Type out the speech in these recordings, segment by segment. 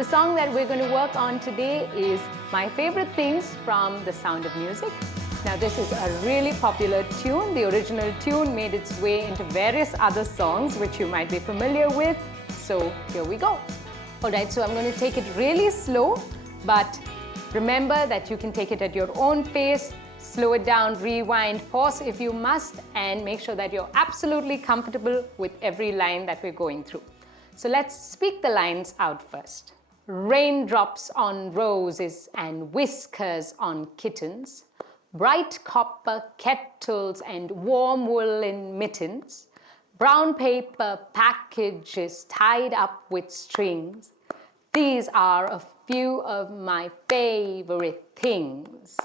The song that we're going to work on today is My Favorite Things from The Sound of Music. Now this is a really popular tune. The original tune made its way into various other songs which you might be familiar with. So here we go. Alright, so I'm going to take it really slow, but remember that you can take it at your own pace. Slow it down, rewind, pause if you must, and make sure that you're absolutely comfortable with every line that we're going through. So let's speak the lines out first. Raindrops on roses and whiskers on kittens, bright copper kettles and warm woolen mittens, brown paper packages tied up with strings. These are a few of my favorite things.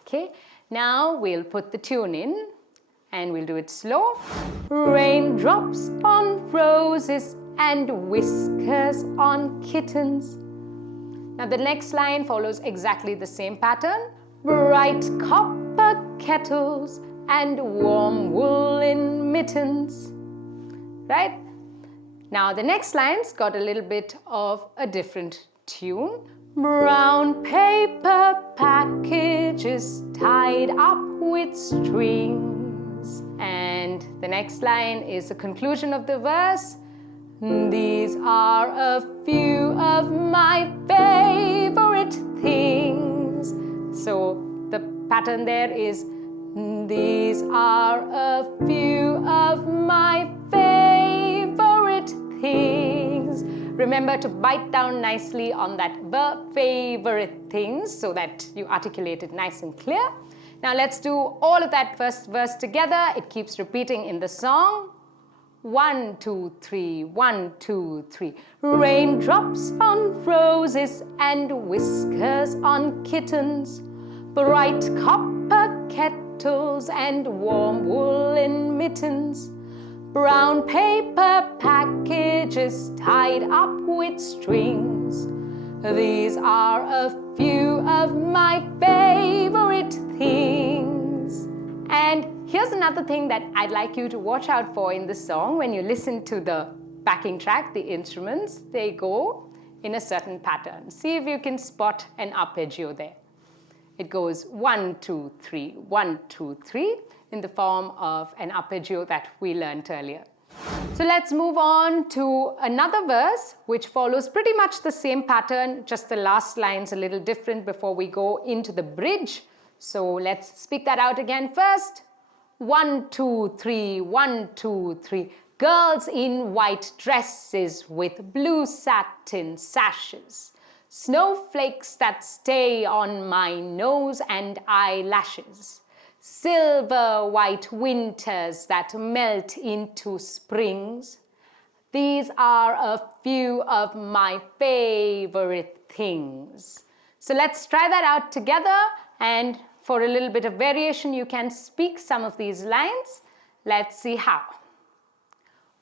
Okay, now we'll put the tune in and we'll do it slow. Raindrops on roses and whiskers on kittens. Now the next line follows exactly the same pattern. Bright copper kettles and warm woolen mittens. Right? Now the next line's got a little bit of a different tune. Brown paper packages tied up with strings. And the next line is the conclusion of the verse. These are a few of my favorite things. So the pattern there is these are a few of my favorite things. Remember to bite down nicely on that verb, favorite things, so that you articulate it nice and clear. Now let's do all of that first verse together. It keeps repeating in the song. 1, 2, 3, 1, 2, 3. Raindrops on roses and whiskers on kittens, bright copper kettles and warm woolen mittens, brown paper packages tied up with strings. These are a few of my favorite things. And here's another thing that I'd like you to watch out for in the song. When you listen to the backing track, the instruments, they go in a certain pattern. See if you can spot an arpeggio there. It goes 1, 2, 3, 1, 2, 3 in the form of an arpeggio that we learned earlier. So let's move on to another verse which follows pretty much the same pattern, just the last line's a little different before we go into the bridge. So let's speak that out again first. 1, 2, 3, 1, 2, 3. Girls in white dresses with blue satin sashes, snowflakes that stay on my nose and eyelashes, silver white winters that melt into springs. These are a few of my favorite things. So let's try that out together, and for a little bit of variation, you can speak some of these lines. Let's see how.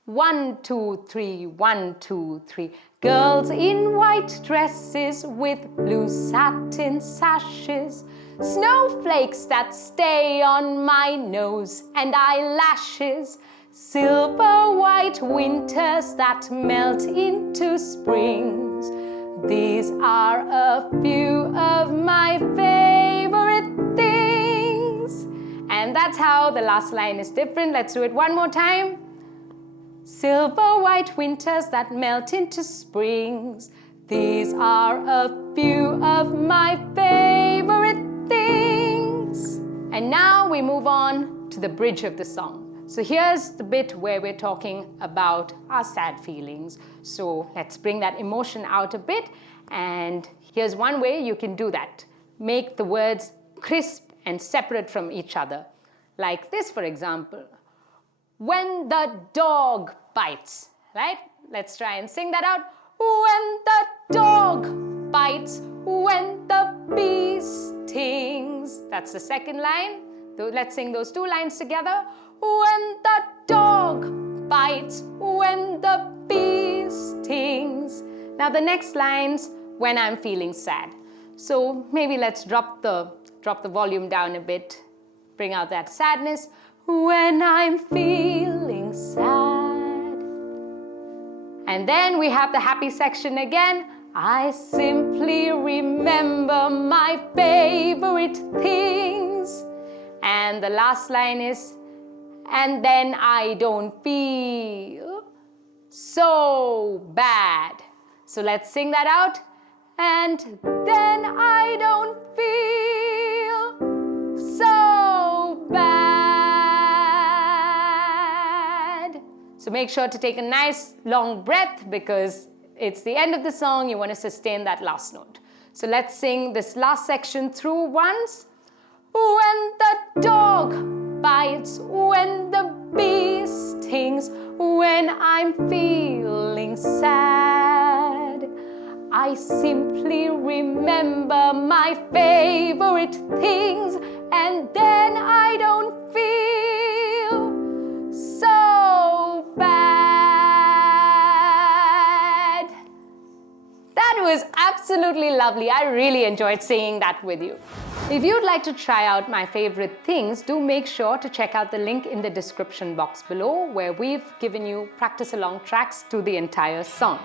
1, 2, 3, 1, 2, 3. Girls in white dresses with blue satin sashes, snowflakes that stay on my nose and eyelashes, silver white winters that melt into springs. These are a few of my favorite things. And that's how the last line is different. Let's do it one more time. Silver white winters that melt into springs. These are a few of my favorite things. And now we move on to the bridge of the song. So here's the bit where we're talking about our sad feelings. So let's bring that emotion out a bit. And here's one way you can do that. Make the words crisp and separate from each other. Like this, for example. When the dog bites, right? Let's try and sing that out. When the dog bites, when the bee stings. That's the second line. Let's sing those two lines together. When the dog bites, when the bee stings. Now the next line's when I'm feeling sad. So maybe let's drop the volume down a bit, bring out that sadness. When I'm feeling sad. And then we have the happy section again. I simply remember my favorite things. And the last line is, and then I don't feel so bad. So let's sing that out. And then I don't feel so bad. So make sure to take a nice long breath because it's the end of the song. You want to sustain that last note. So let's sing this last section through once. When the dog bites, when the bee stings, when I'm feeling sad, I simply remember my favorite things, and then I don't feel so bad. That was absolutely lovely. I really enjoyed singing that with you. If you'd like to try out my favorite things, do make sure to check out the link in the description box below where we've given you practice along tracks to the entire song.